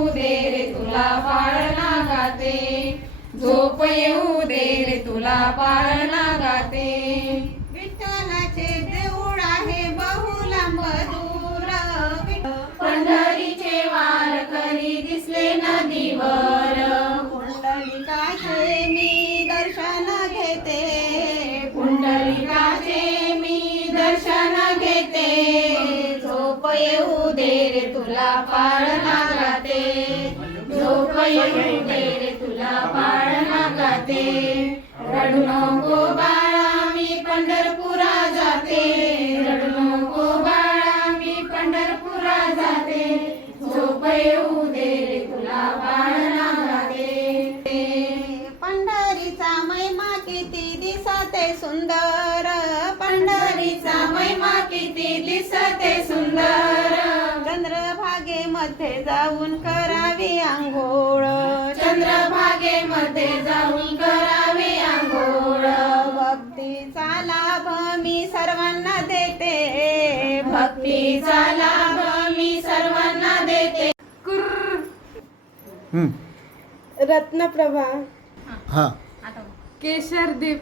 येऊ दे रे तुला पाळणा गाते, झोप येऊ दे रे तुला पाळणा गाते. विठ्ठलाचे देऊळ आहे बहुलांब दूर, पंढरीचे वारकरी दिसले नदीवर, पुंडलिकाचे मी दर्शन घेते, पुंडलिकाचे मी दर्शन घेते. झोप येऊ दे रे तुला पाळणा गाते, झोप येऊ दे रे तुला पाळणा गाते. रडू नको बाळा मी पंढरपुरा जाते, रडू नको बाळा मी पंढरपुरा जाते. झोप येऊ दे रे तुला पाळणा गाते. पंढरीचा महिमा किती दिसते सुंदर, पंढरीचा महिमा किती दिसते सुंदर. चंद्रभागेमध्ये जाऊन करावी आंघोळ, चंद्रभागेमध्ये जाऊन करावे आंघोळ. भक्तीचा लाभ मी सर्वांना देते, भक्तीचा लाभ मी सर्वांना देते. रत्नप्रभा, हा केशरदीप,